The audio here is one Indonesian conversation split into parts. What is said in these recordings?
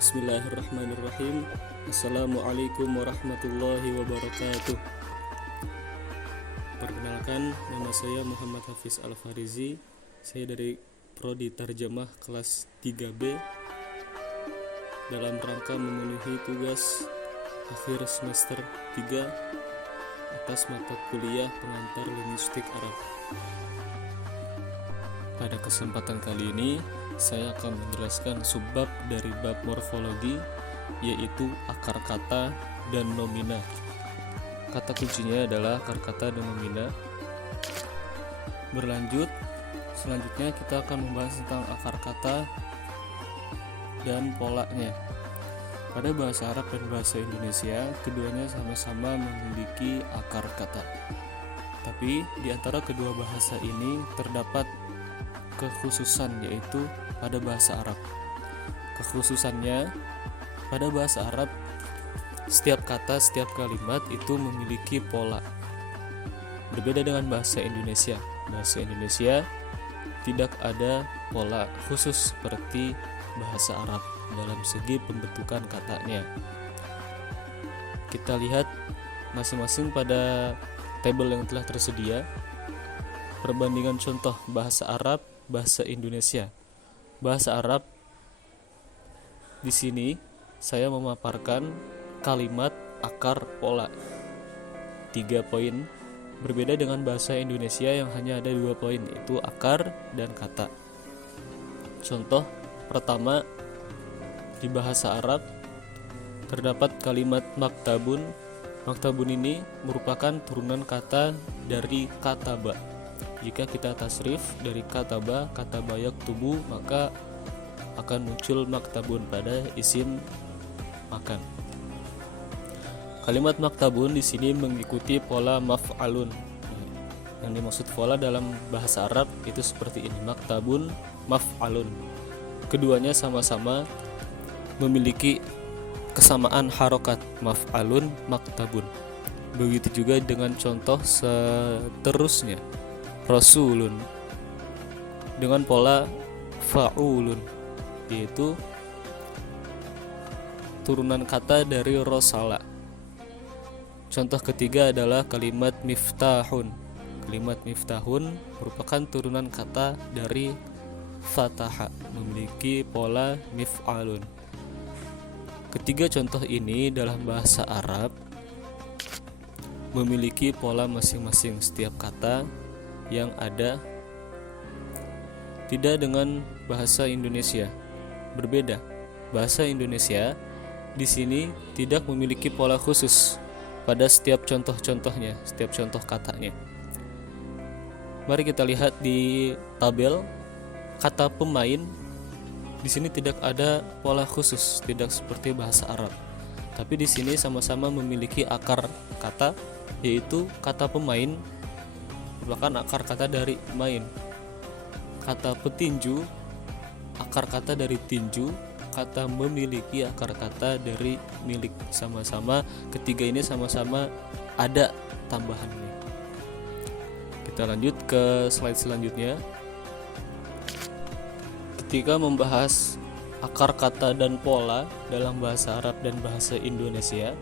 Bismillahirrahmanirrahim. Assalamualaikum warahmatullahi wabarakatuh. Perkenalkan, nama saya Muhammad Hafiz Al-Farizi. Saya dari Prodi Tarjamah kelas 3B dalam rangka memenuhi tugas akhir semester 3 atas mata kuliah pengantar linguistik Arab. Pada kesempatan kali ini saya akan menjelaskan subbab dari bab morfologi, yaitu akar kata dan nomina. Kata kuncinya adalah akar kata dan nomina. Selanjutnya kita akan membahas tentang akar kata dan polanya. Pada bahasa Arab dan bahasa Indonesia, keduanya sama-sama memiliki akar kata. Tapi di antara kedua bahasa ini terdapat kekhususan, yaitu pada bahasa Arab. Kekhususannya, pada bahasa Arab setiap kata, setiap kalimat itu memiliki pola. Berbeda dengan bahasa Indonesia. Bahasa Indonesia tidak ada pola khusus seperti bahasa Arab dalam segi pembentukan katanya. Kita lihat masing-masing pada tabel yang telah tersedia. Perbandingan contoh bahasa Arab, bahasa Indonesia. Bahasa Arab, di sini saya memaparkan kalimat, akar, pola 3 poin. Berbeda dengan bahasa Indonesia yang hanya ada 2 poin, yaitu akar dan kata. Contoh pertama, di bahasa Arab terdapat kalimat maktabun. Maktabun ini merupakan turunan kata dari kataba. Jika kita tasrif dari kataba yaktubu, maka akan muncul maktabun pada isim makan. Kalimat maktabun di sini mengikuti pola maf'alun. Yang dimaksud pola dalam bahasa Arab itu seperti ini: maktabun, maf'alun. Keduanya sama-sama memiliki kesamaan harokat, maf'alun, maktabun. Begitu juga dengan contoh seterusnya. Rasulun dengan pola fa'ulun, yaitu turunan kata dari rosala. Contoh ketiga adalah kalimat miftahun. Kalimat miftahun merupakan turunan kata dari fataha, memiliki pola mif'alun. Ketiga contoh ini dalam bahasa Arab memiliki pola masing-masing setiap kata yang ada. Tidak dengan bahasa Indonesia. Berbeda. Bahasa Indonesia di sini tidak memiliki pola khusus pada setiap contoh-contohnya, setiap contoh katanya. Mari kita lihat di tabel. Kata pemain di sini tidak ada pola khusus, tidak seperti bahasa Arab. Tapi di sini sama-sama memiliki akar kata, yaitu kata pemain merupakan akar kata dari main. Kata petinju, akar kata dari tinju. Kata memiliki, akar kata dari milik. Sama-sama, ketiga ini sama-sama ada tambahannya. Kita lanjut ke slide selanjutnya. Ketika membahas akar kata dan pola dalam bahasa Arab dan bahasa Indonesia,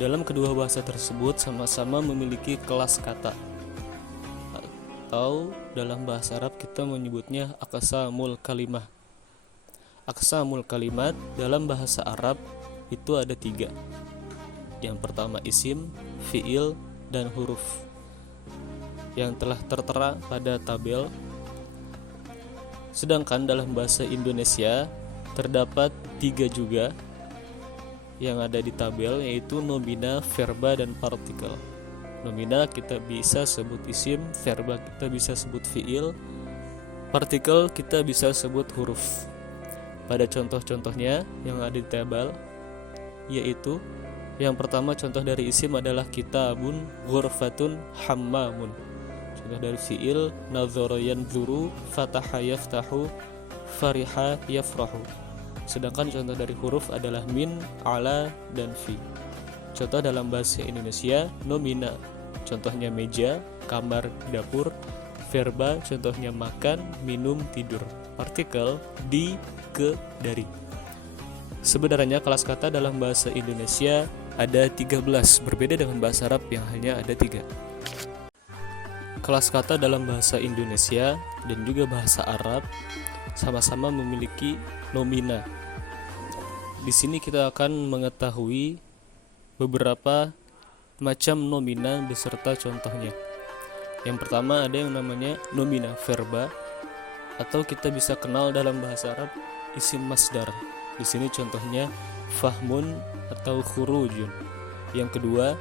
dalam kedua bahasa tersebut sama-sama memiliki kelas kata, atau dalam bahasa Arab kita menyebutnya aqsamul kalimah. Aqsamul kalimat dalam bahasa Arab itu ada 3. Yang pertama isim, fiil, dan huruf yang telah tertera pada tabel. Sedangkan dalam bahasa Indonesia terdapat 3 juga yang ada di tabel, yaitu nomina, verba, dan partikel. Nomina kita bisa sebut isim, verba kita bisa sebut fiil, partikel kita bisa sebut huruf. Pada contoh-contohnya yang ada di tabel, yaitu yang pertama contoh dari isim adalah kitabun, ghurfatun, hammamun. Contoh dari fiil nadhara yanzuru, fataha yaftahu, fariha yafrahu. Sedangkan contoh dari huruf adalah min, ala, dan fi. Contoh dalam bahasa Indonesia, nomina contohnya meja, kamar, dapur. Verba contohnya makan, minum, tidur. Partikel di, ke, dari. Sebenarnya kelas kata dalam bahasa Indonesia ada 13, berbeda dengan bahasa Arab yang hanya ada 3. Kelas kata dalam bahasa Indonesia dan juga bahasa Arab sama-sama memiliki nomina. Di sini kita akan mengetahui beberapa macam nomina beserta contohnya. Yang pertama ada yang namanya nomina verba, atau kita bisa kenal dalam bahasa Arab isim masdar. Di sini contohnya fahmun atau khurujun. Yang kedua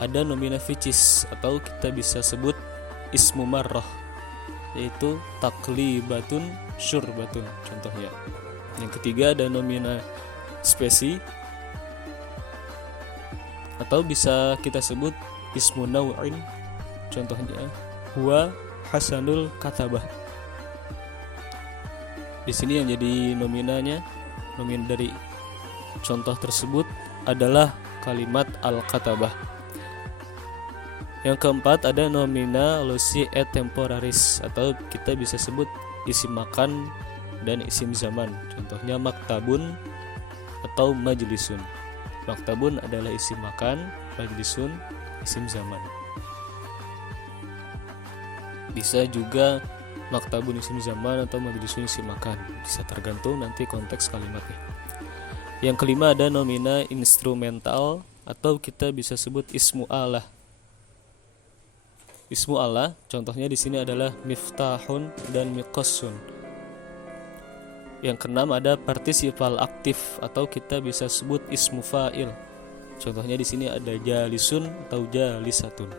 ada nomina ficis, atau kita bisa sebut ismu marrah, yaitu taklibatun syurbatun contohnya. Yang ketiga ada nomina spesi, atau bisa kita sebut ismu naw'in, contohnya huwa hasanul katabah. Di sini yang jadi nominanya, nomin dari contoh tersebut adalah kalimat al-katabah. Yang keempat ada nomina loci et temporaris, atau kita bisa sebut isim makan dan isim zaman. Contohnya maktabun atau majlisun. Maktabun adalah isim makan, majlisun isim zaman. Bisa juga maktabun isim zaman atau majlisun isim makan, bisa tergantung nanti konteks kalimatnya. Yang kelima ada nomina instrumental, atau kita bisa sebut ismu alah. Ismu Allah, contohnya di sini adalah miftahun dan miqassun. Yang keenam ada partisipal aktif, atau kita bisa sebut ismu fa'il. Contohnya di sini ada jalisun atau jalisatun.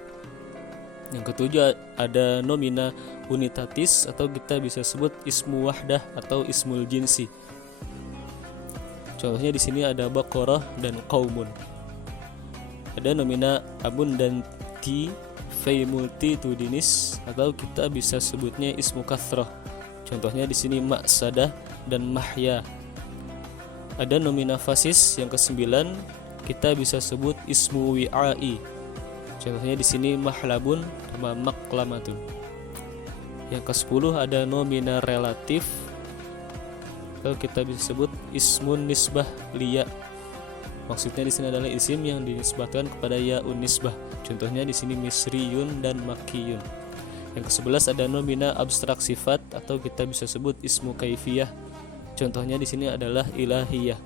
Yang ketujuh ada nomina unitatis, atau kita bisa sebut ismu wahdah atau ismul jinsi. Contohnya di sini ada baqarah dan qaumun. Ada nomina abundanti fi multitudinis, atau kita bisa sebutnya ismu kathrah. Contohnya di sini maksadah dan mahya. Ada nomina fasis yang ke-9, kita bisa sebut ismu wi'ai. Contohnya di sini mahlabun sama maklamatun. Yang ke-10 ada nomina relatif, atau kita bisa sebut ismun nisbah liya. Maksudnya di sini adalah isim yang dinisbahkan kepada yaun nisbah. Contohnya di sini misriyun dan makkiyun. Yang ke-11 ada nomina abstrak sifat, atau kita bisa sebut ismu kaifiyah. Contohnya di sini adalah ilahiyah.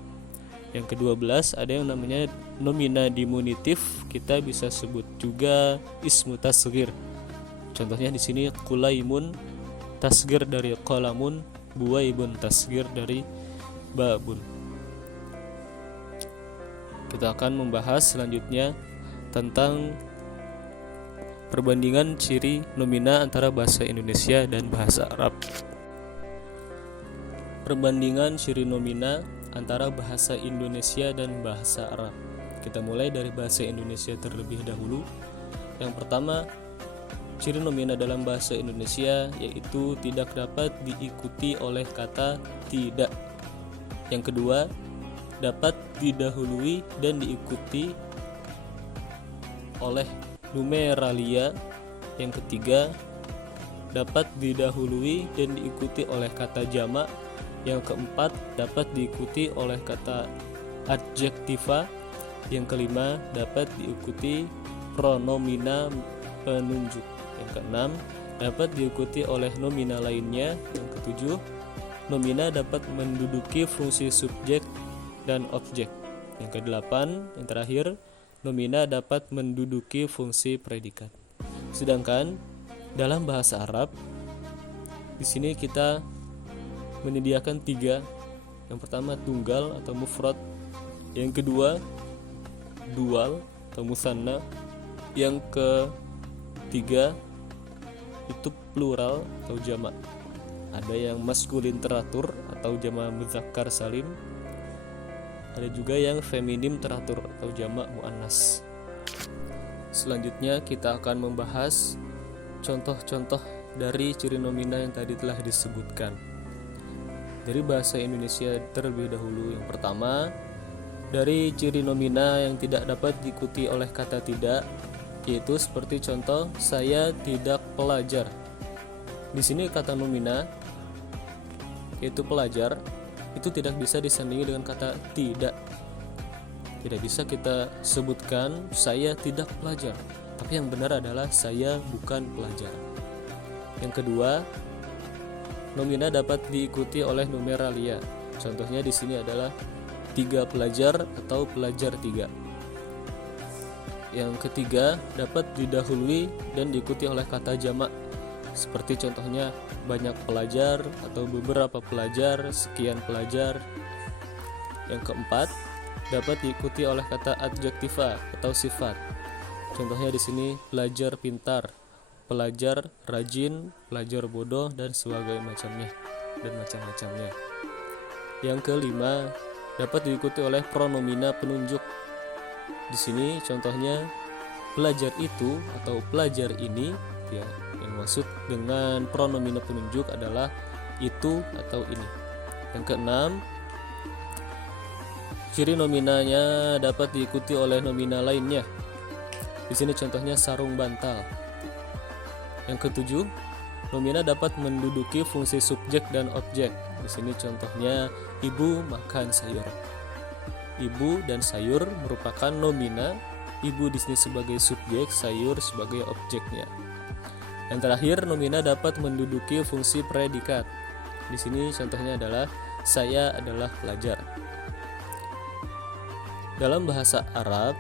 Yang ke-12 ada yang namanya nomina diminutif, kita bisa sebut juga ismu tasghir. Contohnya di sini kulaimun, tasghir dari qalamun, buwaibun, tasghir dari babun. Kita akan membahas selanjutnya tentang perbandingan ciri nomina antara bahasa Indonesia dan bahasa Arab. Perbandingan ciri nomina antara bahasa Indonesia dan bahasa Arab. Kita mulai dari bahasa Indonesia terlebih dahulu. Yang pertama, ciri nomina dalam bahasa Indonesia yaitu tidak dapat diikuti oleh kata tidak. Yang kedua, dapat didahului dan diikuti oleh numeralia. Yang ketiga, dapat didahului dan diikuti oleh kata jamak. Yang keempat, dapat diikuti oleh kata adjektiva. Yang kelima, dapat diikuti pronomina penunjuk. Yang keenam, dapat diikuti oleh nomina lainnya. Yang ketujuh, nomina dapat menduduki fungsi subjek dan objek. Yang kedelapan, yang terakhir, nomina dapat menduduki fungsi predikat. Sedangkan dalam bahasa Arab, di sini kita menyediakan 3. Yang pertama tunggal atau mufrad, yang kedua dual atau musanna, yang ketiga itu plural atau jamak. Ada yang maskulin teratur atau jamak mudzakkar salim. Ada juga yang feminim teratur atau jamak muannas. Selanjutnya kita akan membahas contoh-contoh dari ciri nomina yang tadi telah disebutkan. Dari bahasa Indonesia terlebih dahulu. Yang pertama, dari ciri nomina yang tidak dapat diikuti oleh kata tidak, yaitu seperti contoh saya tidak pelajar. Di sini kata nomina yaitu pelajar itu tidak bisa disandingi dengan kata tidak. Tidak bisa kita sebutkan saya tidak pelajar, tapi yang benar adalah saya bukan pelajar. Yang kedua, nomina dapat diikuti oleh numeralia. Contohnya di sini adalah 3 pelajar atau pelajar 3. Yang ketiga, dapat didahului dan diikuti oleh kata jamak. Seperti contohnya banyak pelajar atau beberapa pelajar, sekian pelajar. Yang keempat, dapat diikuti oleh kata adjektiva atau sifat. Contohnya di sini pelajar pintar, pelajar rajin, pelajar bodoh, dan sebagainya macamnya dan macam-macamnya. Yang kelima, dapat diikuti oleh pronomina penunjuk. Di sini contohnya pelajar itu atau pelajar ini, ya, yang maksud dengan pronomina penunjuk adalah itu atau ini. Yang keenam, ciri nominanya dapat diikuti oleh nomina lainnya. Di sini contohnya sarung bantal. Yang ketujuh, nomina dapat menduduki fungsi subjek dan objek. Di sini contohnya ibu makan sayur. Ibu dan sayur merupakan nomina. Ibu di sini sebagai subjek, sayur sebagai objeknya. Yang terakhir, nomina dapat menduduki fungsi predikat. Di sini contohnya adalah saya adalah pelajar. Dalam bahasa Arab,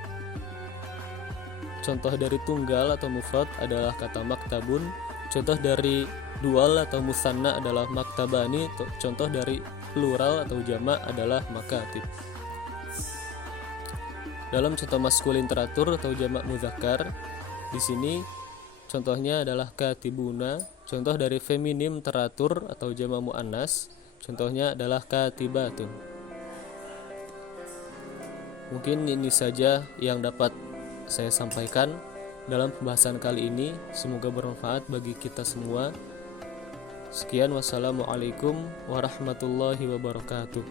contoh dari tunggal atau mufrad adalah kata maktabun. Contoh dari dual atau musanna adalah maktabani. Contoh dari plural atau jamak adalah makatib. Dalam contoh maskulin teratur atau jamak mudzakkar, di sini contohnya adalah katibuna. Contoh dari feminim teratur atau jamak muannas, contohnya adalah katibatun. Mungkin ini saja yang dapat saya sampaikan dalam pembahasan kali ini. Semoga bermanfaat bagi kita semua. Sekian, wassalamualaikum warahmatullahi wabarakatuh.